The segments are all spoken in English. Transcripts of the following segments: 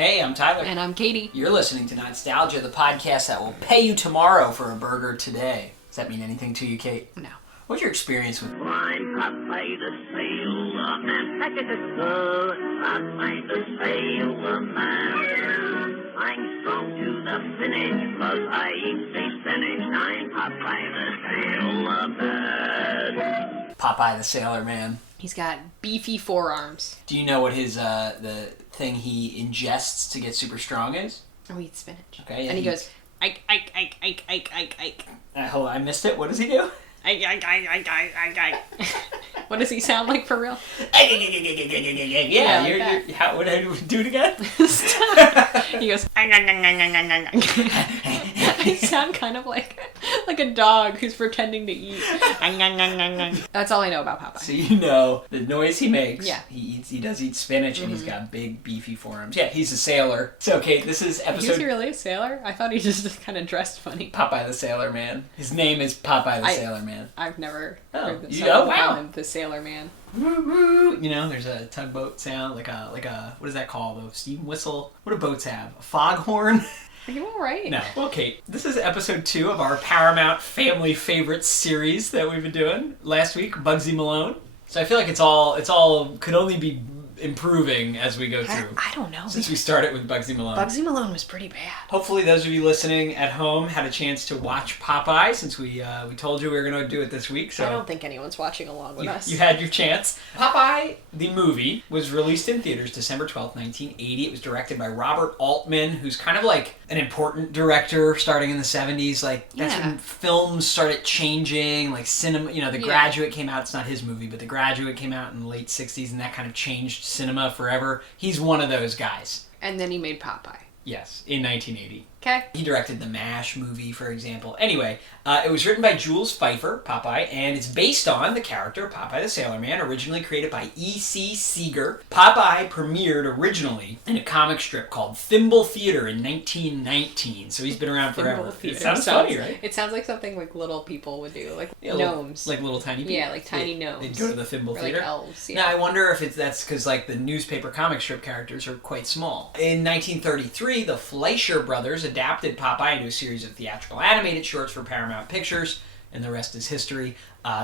Hey, I'm Tyler. And I'm Katie. You're listening to Not-Stalgia, the podcast that will pay you tomorrow for a burger today. Does that mean anything to you, Kate? No. What's your experience with... I'm Popeye the Sailor Man. Popeye the Sailor Man. I'm strong to the finish, 'cause I eat the spinach. I'm Popeye the Sailor Man. Popeye the Sailor Man. He's got beefy forearms. Do you know what his, the thing he ingests to get super strong is? Oh, he eats spinach. Okay. And he goes, Ike. Hold on, I missed it. What does he do? Ike. What does he sound like for real? Yeah, like how would I do it again? He goes, I sound kind of like a dog who's pretending to eat. That's all I know about Popeye. So you know the noise he makes. Yeah. He does eat spinach, and he's got big beefy forearms. Yeah, he's a sailor. So okay, this is episode... Is he really a sailor? I thought he just kind of dressed funny. Popeye the Sailor Man. His name is Popeye the Sailor Man. I've never Oh, heard that you- someone oh, wow. call him the Sailor Man. Woo, woo. You know, there's a tugboat sound, like a what is that called? A steam whistle. What do boats have? A foghorn? Are you all right? No. Well, Kate, this is episode 2 of our Paramount family favorites series that we've been doing. Last week, Bugsy Malone. So I feel like it's all could only be improving as we go through. I don't know. Since we started with Bugsy Malone. Bugsy Malone was pretty bad. Hopefully those of you listening at home had a chance to watch Popeye, since we told you we were going to do it this week. So I don't think anyone's watching along with us. You had your chance. Popeye, the movie, was released in theaters December 12th, 1980. It was directed by Robert Altman, who's kind of like an important director starting in the 70s. Like, that's when films started changing, like cinema, The Graduate came out. It's not his movie, but The Graduate came out in the late 60s, and that kind of changed cinema forever. He's one of those guys. And then he made Popeye. Yes, in 1980. Okay. He directed the MASH movie, for example. Anyway, it was written by Jules Feiffer, Popeye, and it's based on the character Popeye the Sailor Man, originally created by E.C. Seeger. Popeye premiered originally in a comic strip called Thimble Theater in 1919, so he's been around forever. It sounds funny, right? It sounds like something like little people would do, like gnomes. Like little tiny people. Yeah, like tiny gnomes. They'd go to the Thimble Theater. Like elves, yeah. Now, I wonder if that's because like the newspaper comic strip characters are quite small. In 1933, the Fleischer brothers adapted Popeye into a series of theatrical animated shorts for Paramount Pictures, and the rest is history.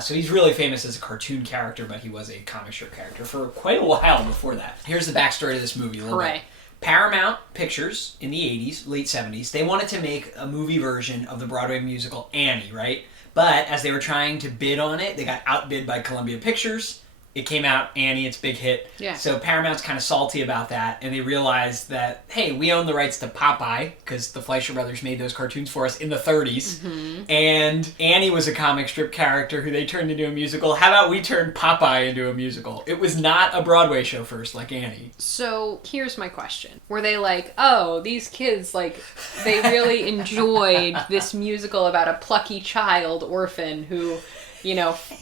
So he's really famous as a cartoon character, but he was a comic strip character for quite a while before that. Here's the backstory to this movie a little bit. Paramount Pictures in the 80s, late 70s, they wanted to make a movie version of the Broadway musical Annie, right? But as they were trying to bid on it, they got outbid by Columbia Pictures. It came out, Annie, it's a big hit. Yeah. So Paramount's kind of salty about that, and they realized that, hey, we own the rights to Popeye, because the Fleischer brothers made those cartoons for us in the 30s. Mm-hmm. And Annie was a comic strip character who they turned into a musical. How about we turn Popeye into a musical? It was not a Broadway show first, like Annie. So here's my question. Were they like, oh, these kids, like, they really enjoyed this musical about a plucky child orphan who,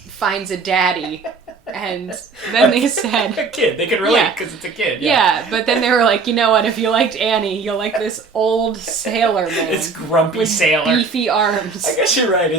finds a daddy. And then they said... A kid. They could relate because it's a kid. Yeah, but then they were like, you know what? If you liked Annie, you'll like this old sailor man. It's grumpy with sailor. Beefy arms. I guess you're right.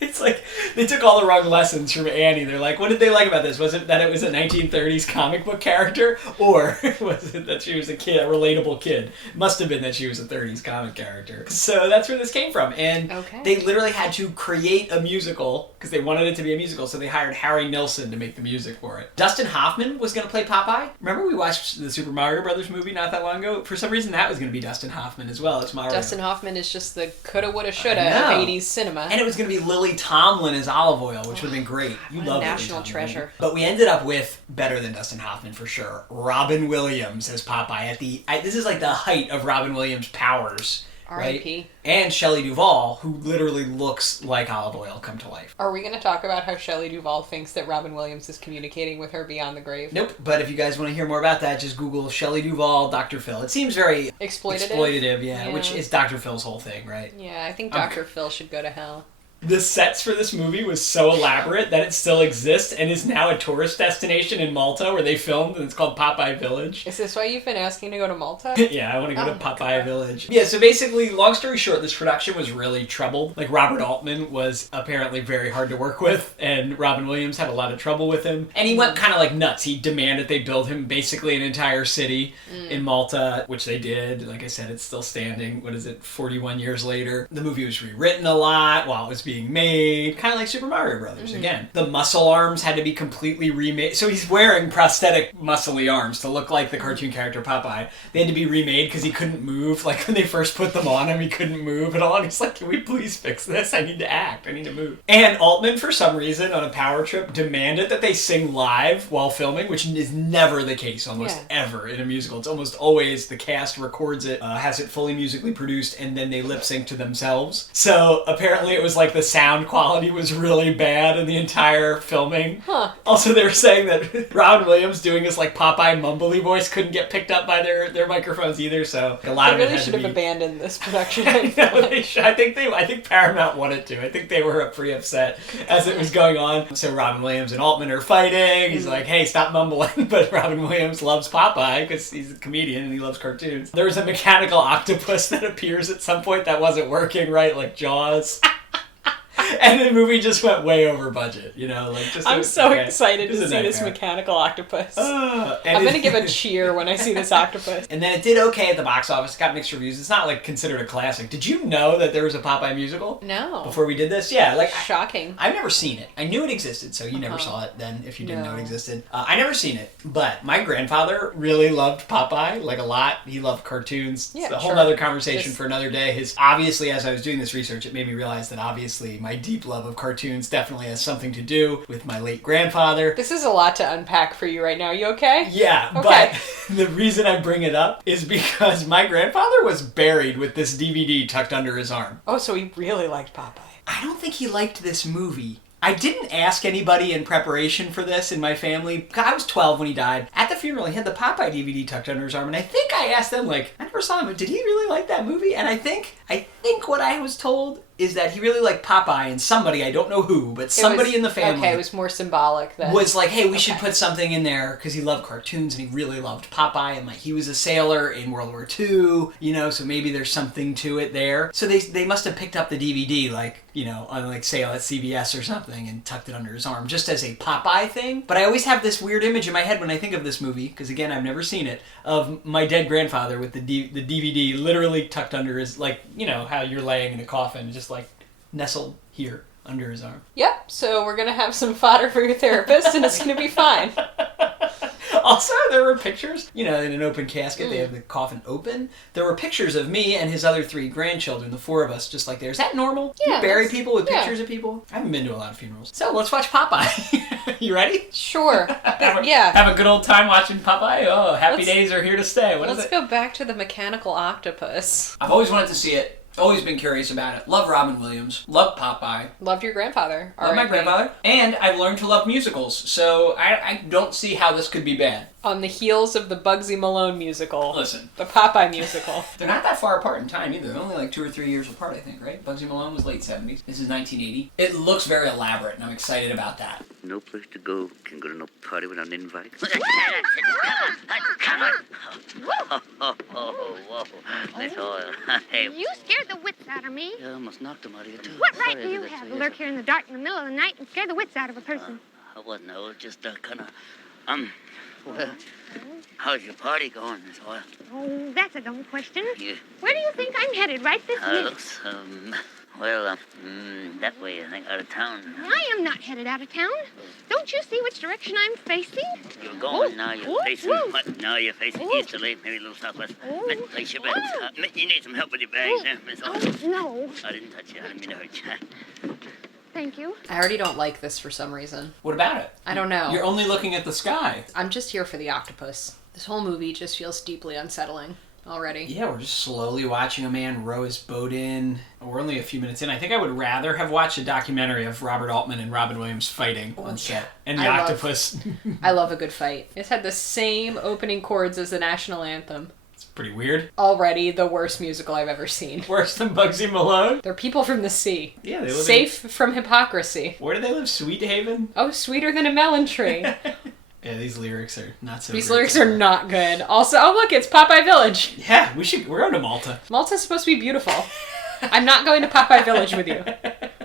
It's like they took all the wrong lessons from Annie. They're like, what did they like about this? Was it that it was a 1930s comic book character? Or was it that she was a kid, a relatable kid? Must have been that she was a 30s comic character. So that's where this came from. And they literally had to create a musical because they wanted it to be a musical. So they hired Harry Nilsson to make the music for it. Dustin Hoffman was going to play Popeye. Remember we watched the Super Mario Brothers movie not that long ago? For some reason that was going to be Dustin Hoffman as well. It's Mario. Dustin Hoffman is just the coulda, woulda, shoulda of 80s cinema. And it was going to be Lily Tomlin as Olive Oil, which would have been great. You love national treasure. But we ended up with, better than Dustin Hoffman for sure, Robin Williams as Popeye. This is like the height of Robin Williams' powers. R.I.P. Right? And Shelley Duvall, who literally looks like Olive Oil come to life. Are we going to talk about how Shelley Duvall thinks that Robin Williams is communicating with her beyond the grave? Nope, but if you guys want to hear more about that, just Google Shelley Duvall, Dr. Phil. It seems very exploitative, yeah, which is Dr. Phil's whole thing, right? Yeah, I think Dr. Phil should go to hell. The sets for this movie was so elaborate that it still exists and is now a tourist destination in Malta where they filmed, and it's called Popeye Village. Is this why you've been asking to go to Malta? Yeah, I want to go to Popeye Village. Yeah, so basically, long story short, this production was really troubled. Like, Robert Altman was apparently very hard to work with, and Robin Williams had a lot of trouble with him. And he went kind of like nuts. He demanded they build him basically an entire city in Malta, which they did. Like I said, it's still standing. What is it, 41 years later? The movie was rewritten a lot while it was being made, kind of like Super Mario Brothers again. The muscle arms had to be completely remade. So he's wearing prosthetic muscly arms to look like the cartoon character Popeye. They had to be remade because he couldn't move. Like when they first put them on him, he couldn't move at all. And he's like, can we please fix this? I need to act. I need to move. And Altman, for some reason, on a power trip, demanded that they sing live while filming, which is never the case almost ever in a musical. It's almost always the cast records it, has it fully musically produced, and then they lip sync to themselves. So apparently it was like the sound quality was really bad in the entire filming. Also, they were saying that Robin Williams doing his like Popeye mumbly voice couldn't get picked up by their microphones either. So a lot of it really had should to have be... abandoned this production. No, they should. I think Paramount wanted to. I think they were pretty upset as it was going on. So Robin Williams and Altman are fighting. He's like, hey, stop mumbling. But Robin Williams loves Popeye because he's a comedian and he loves cartoons. There was a mechanical octopus that appears at some point that wasn't working right, like Jaws. And the movie just went way over budget, you know? Like just I'm so excited to see this mechanical octopus. I'm going to give a cheer when I see this octopus. And then it did okay at the box office. It got mixed reviews. It's not, like, considered a classic. Did you know that there was a Popeye musical? No. Before we did this? Yeah. Like shocking. I've never seen it. I knew it existed, so you never saw it then if you didn't know it existed. I never seen it, but my grandfather really loved Popeye, like a lot. He loved cartoons. Yeah, it's a whole other conversation for another day. Obviously, as I was doing this research, it made me realize that obviously my deep love of cartoons definitely has something to do with my late grandfather. This is a lot to unpack for you right now. You okay? Yeah, okay. But the reason I bring it up is because my grandfather was buried with this DVD tucked under his arm. Oh, so he really liked Popeye. I don't think he liked this movie. I didn't ask anybody in preparation for this in my family. I was 12 when he died. At the funeral, he had the Popeye DVD tucked under his arm, and I think I asked them, like, I never saw him, but did he really like that movie? And I think what I was told is that he really liked Popeye, and somebody, I don't know who, but somebody in the family... Okay, it was more symbolic then. Was like, hey, we should put something in there, because he loved cartoons, and he really loved Popeye, and like he was a sailor in World War II, you know, so maybe there's something to it there. So they must have picked up the DVD, like, you know, on like sale at CVS or something, and tucked it under his arm, just as a Popeye thing. But I always have this weird image in my head when I think of this movie, because again, I've never seen it, of my dead grandfather with the DVD literally tucked under his, like, you know, how you're laying in a coffin, just like nestled here under his arm. Yep, so we're going to have some fodder for your therapist and it's going to be fine. Also, there were pictures, you know, in an open casket, they have the coffin open. There were pictures of me and his other 3 grandchildren, the 4 of us, just like there. Is that normal? Yeah. You bury people with pictures of people? I haven't been to a lot of funerals. So, let's watch Popeye. You ready? Sure. Have a good old time watching Popeye? Oh, happy days are here to stay. What is it? Let's go back to the mechanical octopus. I've always wanted to see it. Always been curious about it. Love Robin Williams. Love Popeye. Loved your grandfather. Love my grandfather. And I've learned to love musicals, so I don't see how this could be bad. On the heels of the Bugsy Malone musical. Listen. The Popeye musical. They're not that far apart in time either. They're only like 2 or 3 years apart, I think, right? Bugsy Malone was late 70s. This is 1980. It looks very elaborate, and I'm excited about that. No place to go. Can go to no party without an invite. Come on. Whoa. That's all. Hey. You scared the wits out of me. Yeah, I almost knocked him out of you, too. What right do you have to lurk here in the dark in the middle of the night and scare the wits out of a person? I wasn't. I was just kind of, well, how's your party going, Miss Hoyle? Oh, that's a dumb question. Yeah. Where do you think I'm headed right this minute? Looks, that way, I think, out of town. I am not headed out of town. Don't you see which direction I'm facing? You're going now. You're facing what? Now you're facing easterly, maybe a little southwest. Place your bets. You need some help with your bags, Miss Hoyle? No. I didn't touch you. I didn't mean to hurt you. Thank you. I already don't like this for some reason. What about it? I don't know. You're only looking at the sky. I'm just here for the octopus. This whole movie just feels deeply unsettling already. Yeah, we're just slowly watching a man row his boat in. We're only a few minutes in. I think I would rather have watched a documentary of Robert Altman and Robin Williams fighting on set. And the octopus. I love a good fight. It's had the same opening chords as the national anthem. It's pretty weird. Already the worst musical I've ever seen. Worse than Bugsy Malone? They're people from the sea. Yeah, they live Safe from hypocrisy. Where do they live? Sweet Haven? Oh, sweeter than a melon tree. Yeah, these lyrics are not so These great lyrics so are far. not good. Also, oh look, it's Popeye Village. Yeah, we're going to Malta. Malta's supposed to be beautiful. I'm not going to Popeye Village with you.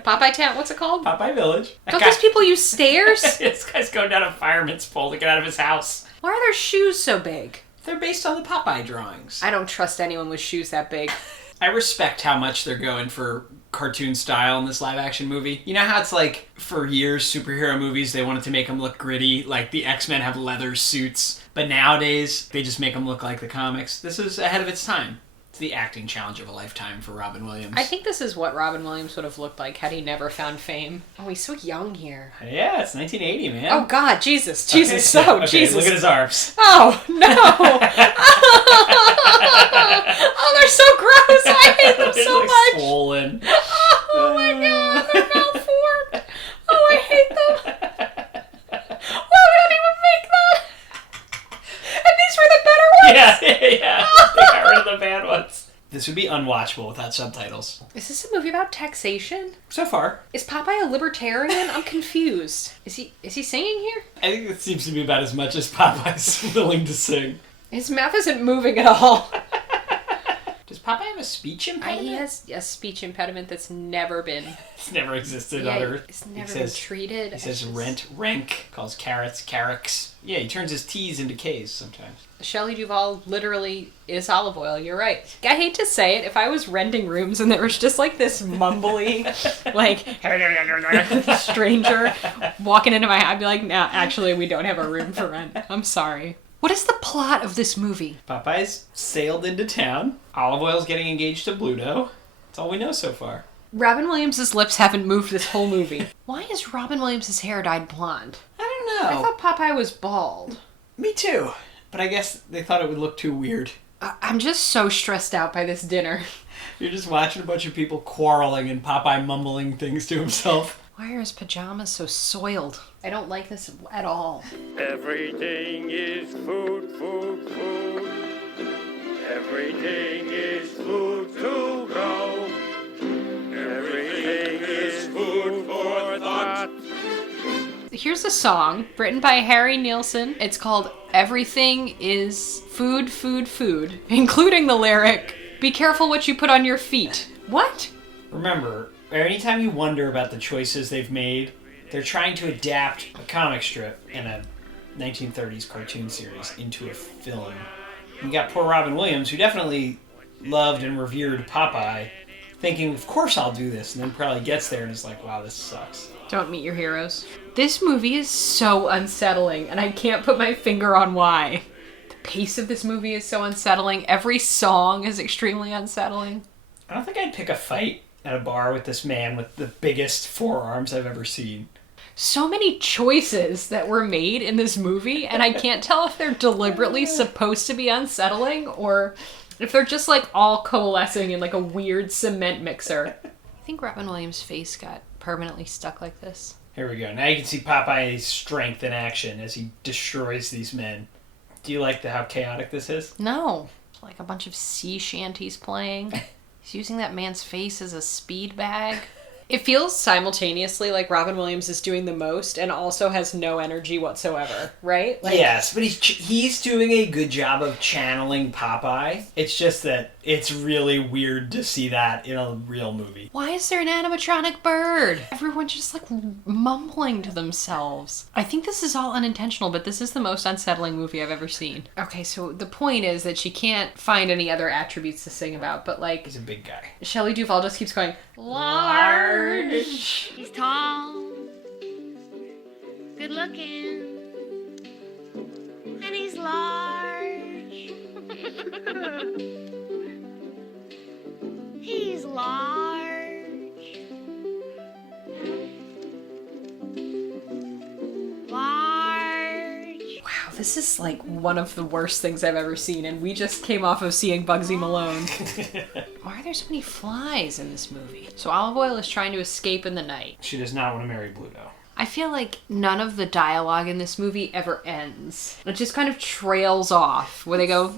Popeye Town, what's it called? Popeye Village. Don't those people use stairs? This guy's going down a fireman's pole to get out of his house. Why are their shoes so big? They're based on the Popeye drawings. I don't trust anyone with shoes that big. I respect how much they're going for cartoon style in this live action movie. You know how it's like, for years, superhero movies, they wanted to make them look gritty, like the X-Men have leather suits, but nowadays, they just make them look like the comics. This is ahead of its time. It's the acting challenge of a lifetime for Robin Williams. I think this is what Robin Williams would have looked like had he never found fame. Oh, he's so young here. Yeah, it's 1980, man. Oh God, Jesus. Okay, Jesus, okay, Jesus. Look at his arms. Oh, no. Oh, they're so gross. I hate them They're so like much. swollen. Oh my God, they're malformed. Oh, I hate them. Why would anyone make that? And these were the better ones. Yeah. They got rid of the bad ones. This would be unwatchable without subtitles. Is this a movie about taxation? So far. Is Popeye a libertarian? I'm confused. Is he singing here? I think it seems to be about as much as Popeye's willing to sing. His mouth isn't moving at all. Does Popeye have a speech impediment? He has a speech impediment that's never been... It's never existed on Earth. It's never been treated. He says rent, rank, calls carrots, carrocks. Yeah, he turns his T's into K's sometimes. Shelley Duvall literally is olive oil, you're right. I hate to say it, if I was renting rooms and there was just like this mumbly, like, stranger walking into my house, I'd be like, nah, actually we don't have a room for rent. I'm sorry. What is the plot of this movie? Popeye's sailed into town. Olive Oil's getting engaged to Bluto. That's all we know so far. Robin Williams' lips haven't moved this whole movie. Why is Robin Williams' hair dyed blonde? I don't know. I thought Popeye was bald. Me too. But I guess they thought it would look too weird. I'm just so stressed out by this dinner. You're just watching a bunch of people quarreling and Popeye mumbling things to himself. Why are his pajamas so soiled? I don't like this at all. Everything is food, food, food. Everything is food to go. Everything is food for thought. Here's a song written by Harry Nilsson. It's called Everything is Food, Food, Food, including the lyric, "Be careful what you put on your feet." What? Remember, anytime you wonder about the choices they've made, they're trying to adapt a comic strip in a 1930s cartoon series into a film. You got poor Robin Williams, who definitely loved and revered Popeye, thinking, of course I'll do this, and then probably gets there and is like, wow, this sucks. Don't meet your heroes. This movie is so unsettling, and I can't put my finger on why. The pace of this movie is so unsettling. Every song is extremely unsettling. I don't think I'd pick a fight at a bar with this man with the biggest forearms I've ever seen. So many choices that were made in this movie, and I can't tell if they're deliberately supposed to be unsettling or if they're just like all coalescing in like a weird cement mixer. I think Robin Williams' face got permanently stuck like this. Here we go. Now you can see Popeye's strength in action as he destroys these men. Do you like how chaotic this is? No. Like a bunch of sea shanties playing. He's using that man's face as a speed bag. It feels simultaneously like Robin Williams is doing the most and also has no energy whatsoever, right? Like, Yes, but he's doing a good job of channeling Popeye. It's just that it's really weird to see that in a real movie. Why is there an animatronic bird? Everyone's just like mumbling to themselves. I think this is all unintentional, but this is the most unsettling movie I've ever seen. Okay, so the point is that she can't find any other attributes to sing about, but like, He's a big guy. Shelley Duvall just keeps going, large. He's tall, good looking, and he's large. He's large. Large. Wow, this is like one of the worst things I've ever seen, and we just came off of seeing Bugsy Malone. Why are there so many flies in this movie? So Olive Oil is trying to escape in the night. She does not want to marry Bluto. I feel like none of the dialogue in this movie ever ends. It just kind of trails off, where they go,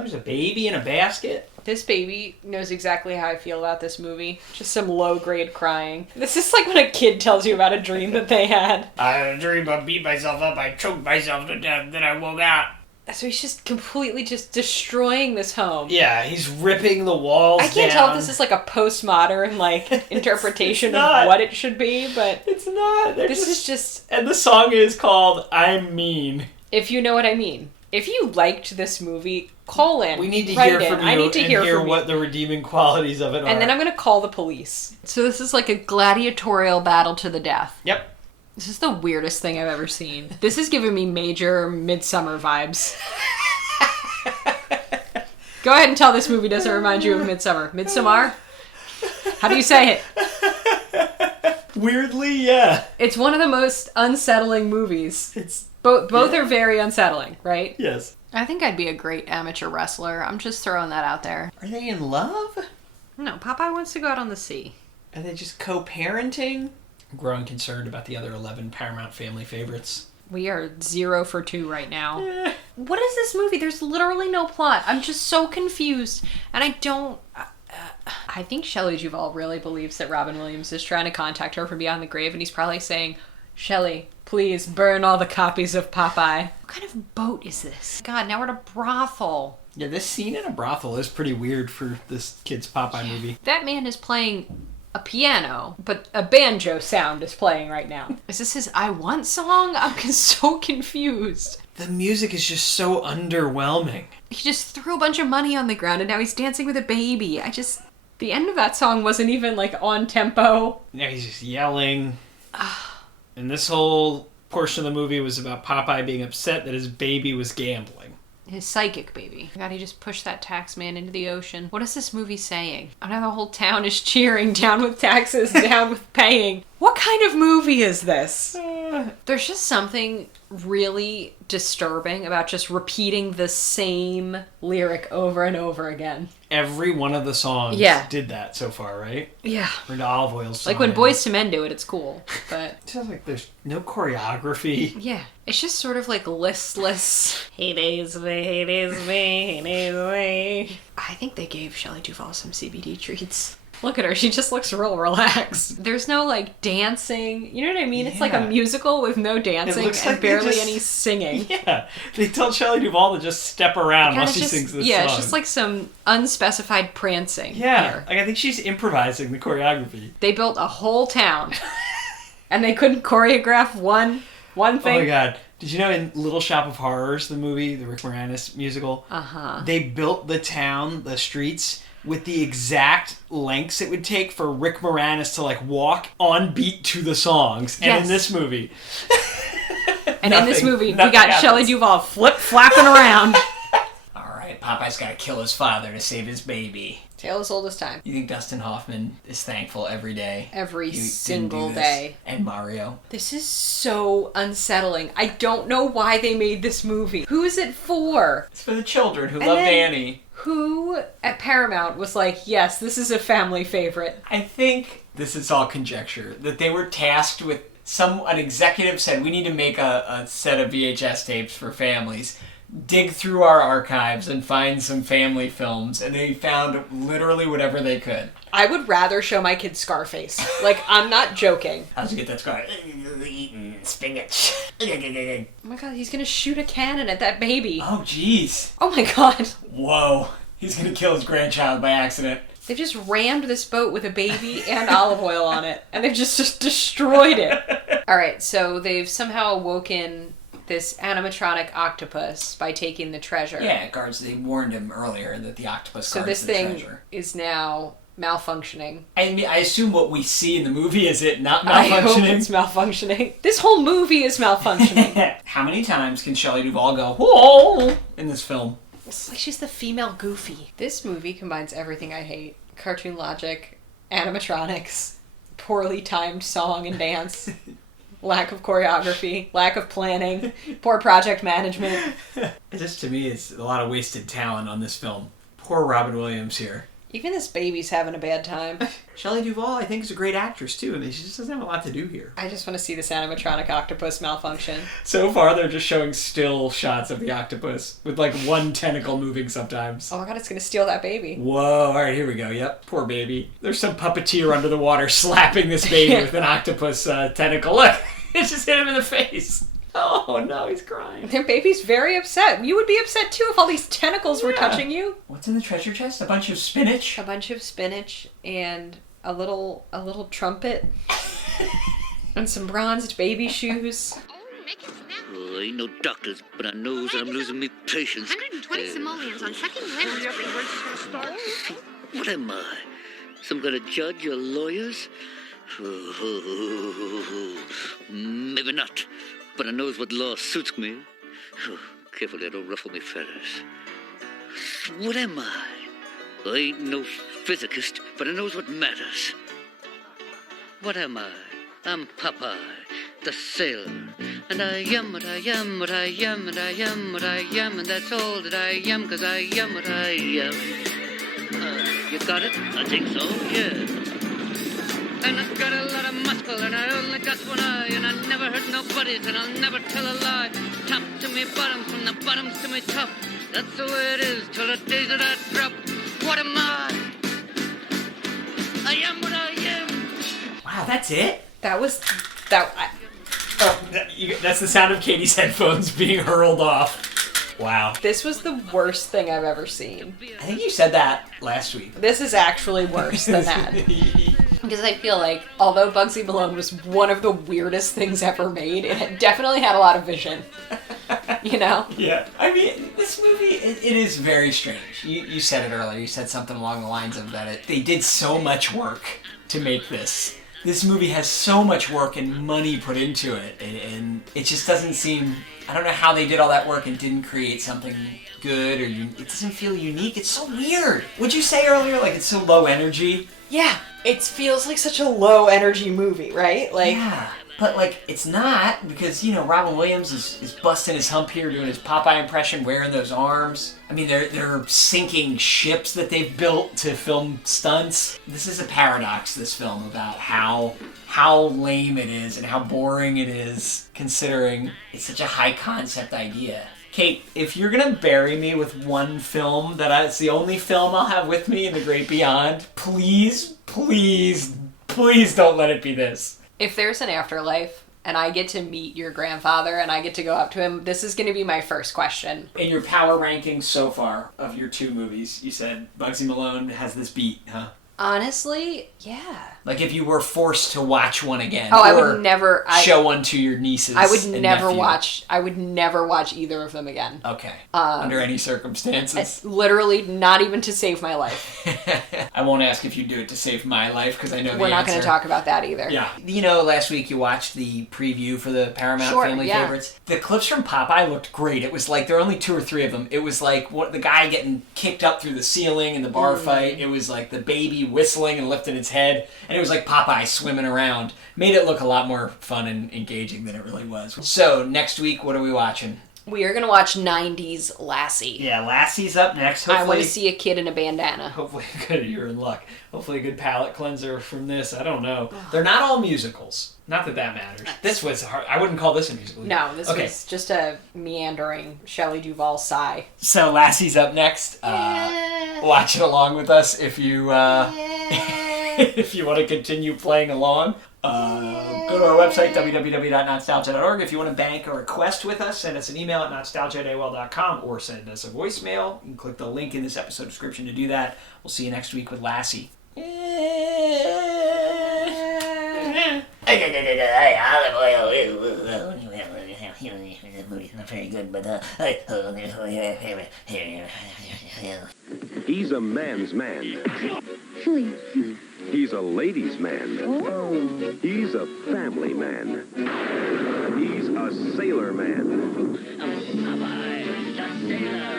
There's a baby in a basket. This baby knows exactly how I feel about this movie. Just some low-grade crying. This is like when a kid tells you about a dream that they had. I had a dream I beat myself up, I choked myself to death, then I woke out. So he's just completely just destroying this home. Yeah, he's ripping the walls I can't down. tell if this is like a postmodern like interpretation it's of what it should be, but It's not. this is just... And the song is called I'm Mean. If you know what I mean. If you liked this movie, call in. We need to write hear in. from you I need to hear from what you. the redeeming qualities of it are. And then I'm going to call the police. So this is like a gladiatorial battle to the death. Yep. This is the weirdest thing I've ever seen. This is giving me major Midsommar vibes. Go ahead and tell this movie doesn't remind you of Midsommar. Midsommar? How do you say it? Weirdly, yeah. It's one of the most unsettling movies. It's Both are very unsettling, right? yes. I think I'd be a great amateur wrestler. I'm just throwing that out there. Are they in love? No, Popeye wants to go out on the sea. Are they just co-parenting? I'm growing concerned about the other 11 Paramount family favorites. We are 0 for 2 right now. Eh. What is this movie? There's literally no plot. I'm just so confused. And I don't... I think Shelley Duvall really believes that Robin Williams is trying to contact her from beyond the grave, and he's probably saying, Shelley, please burn all the copies of Popeye. What kind of boat is this? God, now we're at a brothel. Yeah, this scene in a brothel is pretty weird for this kid's Popeye movie. That man is playing a piano, but a banjo sound is playing right now. Is this his I Want song? I'm so confused. The music is just so underwhelming. He just threw a bunch of money on the ground and now he's dancing with a baby. The end of that song wasn't even like on tempo. Now he's just yelling. And this whole portion of the movie was about Popeye being upset that his baby was gambling. His psychic baby. God, he just pushed that tax man into the ocean. What is this movie saying? I know the whole town is cheering, down with taxes, down with paying. What kind of movie is this? There's just something really disturbing about just repeating the same lyric over and over again. Every one of the songs did that so far, right? Yeah. Or the Olive Oil song. Like when Boyz II Men do it, it's cool. But It sounds like there's no choreography. yeah, it's just sort of like listless. Hey days me, hey days me, hey days me. I think they gave Shelley Duvall some CBD treats. Look at her, she just looks real relaxed. There's no like dancing, you know what I mean? It's like a Yeah. musical with no dancing looks and like they barely just- any singing. Yeah, they tell Shelley Duvall to just step around while Kinda she just- sings this yeah, song. it's just like some unspecified prancing. Yeah, here. like I think she's improvising the choreography. They built a whole town and they couldn't choreograph one thing. Oh my god. Did you know in Little Shop of Horrors, the movie, the Rick Moranis musical, they built the town, the streets, with the exact lengths it would take for Rick Moranis to like walk on beat to the songs. And Yes. in this movie... And in this movie, we nothing got happens. Shelley Duvall flip-flapping around. Alright, Popeye's gotta kill his father to save his baby. Tale as old as time. You think Dustin Hoffman is thankful every day? Every You didn't single do this? day. And Mario. This is so unsettling. I don't know why they made this movie. Who is it for? It's for the children who And love then- Annie. Who at Paramount was like, yes, this is a family favorite? I think this is all conjecture, that they were tasked with an executive said, we need to make a set of VHS tapes for families. Dig through our archives and find some family films, and they found literally whatever they could. I would rather show my kid Scarface. Like, I'm not joking. How'd you get that scar? Eating spinach. Oh my god, he's gonna shoot a cannon at that baby. Oh, jeez. Oh my god. Whoa. He's gonna kill his grandchild by accident. They've just rammed this boat with a baby and olive oil on it, and they've just destroyed it. Alright, so they've somehow awoken this animatronic octopus by taking the treasure. Yeah, guards, they warned him earlier that the octopus So guards this the thing treasure. is now malfunctioning. I mean, I assume what we see in the movie is it not I hope malfunctioning. it's malfunctioning. This whole movie is malfunctioning. How many times can Shelley Duvall go, whoa, in this film? It's like she's the female Goofy. This movie combines everything I hate. Cartoon logic, animatronics, poorly timed song and dance, lack of choreography, lack of planning, poor project management. This, to me, is a lot of wasted talent on this film. Poor Robin Williams here. Even this baby's having a bad time. Shelley Duvall, I think, is a great actress, too. I mean, she just doesn't have a lot to do here. I just want to see this animatronic octopus malfunction. So far, they're just showing still shots of the octopus with, like, one tentacle moving sometimes. Oh my god, it's gonna steal that baby. Whoa, alright, here we go. Yep, poor baby. There's some puppeteer under the water slapping this baby with an octopus tentacle. Look, it just hit him in the face. Oh no, he's crying. Their baby's very upset. You would be upset too if all these tentacles were touching you. What's in the treasure chest? A bunch of spinach? A bunch of spinach and a little trumpet and some bronzed baby shoes. Oh, make it snap. Oh, ain't no doctors, but I knows that I'm losing me patience. 120 simoleons on sucking lemons. What am I? Some kind of judge or lawyers? Maybe not, but I knows what law suits me. Careful they don't ruffle me feathers. What am I? I ain't no physicist, but I knows what matters. What am I? I'm Popeye, the sailor. And I am what I am, what I am, and I am what I am, and that's all that I am, 'cause I am what I am. You got it? I think so, yeah. And I've got a lot of muscle, and I only got one eye, and I never hurt nobody's, and I'll never tell a lie. Top to me bottom, from the bottoms to me top. That's the way it is, till the day that I drop. What am I? I am what I am. Wow, that's it? That's That's the sound of Katie's headphones being hurled off. Wow. This was the worst thing I've ever seen. I think you said that last week. This is actually worse than that. Because I feel like, although Bugsy Malone was one of the weirdest things ever made, it definitely had a lot of vision. You know? Yeah. I mean, this movie, it is very strange. You said it earlier. You said something along the lines of that they did so much work to make this. This movie has so much work and money put into it, and it just doesn't seem... I don't know how they did all that work and didn't create something good, or it doesn't feel unique. It's so weird. Would you say earlier, like, it's so low energy? Yeah, it feels like such a low energy movie, right? Like, yeah, but like it's not, because you know Robin Williams is busting his hump here doing his Popeye impression, wearing those arms. I mean, they're sinking ships that they've built to film stunts. This is a paradox, this film, about how lame it is and how boring it is, considering it's such a high concept idea. Kate, if you're gonna bury me with one film it's the only film I'll have with me in the great beyond, please don't let it be this. if there's an afterlife and I get to meet your grandfather and I get to go up to him, this is going to be my first question. In your power rankings so far of your two movies, you said Bugsy Malone has this beat, huh? Honestly, yeah. Like if you were forced to watch one again. Oh, I would never show one to your nieces. I would never nephew. watch. I would never watch either of them again. Okay. Under any circumstances. Literally, not even to save my life. I won't ask if you do it to save my life because I know we're not going to talk about that either. Yeah. You know, last week you watched the preview for the Paramount Family Favorites. The clips from Popeye looked great. It was like there were only 2 or 3 of them. It was like the guy getting kicked up through the ceiling in the bar fight. It was like the baby whistling and lifting its head, and it was like Popeye swimming around. Made it look a lot more fun and engaging than it really was. So next week, what are we watching? We are going to watch 90s Lassie. Yeah, Lassie's up next. Hopefully, I want to see a kid in a bandana. Hopefully, good. You're in luck. Hopefully, a good palate cleanser from this. I don't know. They're not all musicals. Not that matters. This was hard. I wouldn't call this a musical. No, this was just a meandering Shelley Duvall sigh. So Lassie's up next. Watch it along with us if you if you want to continue playing along. Go to our website, www.notstalgia.org. If you want to bank a request with us, send us an email at notstalgia@aol.com or send us a voicemail. You can click the link in this episode description to do that. We'll see you next week with Lassie. Olive oil. Movie's not very good, but He's a man's man. He's a ladies' man. He's a family man. He's a sailor man. Popeye, the sailor.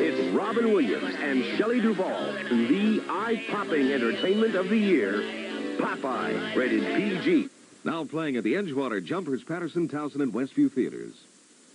It's Robin Williams and Shelley Duvall, the eye-popping entertainment of the year, Popeye, rated PG. Now playing at the Edgewater, Jumpers, Patterson, Towson, and Westview Theaters.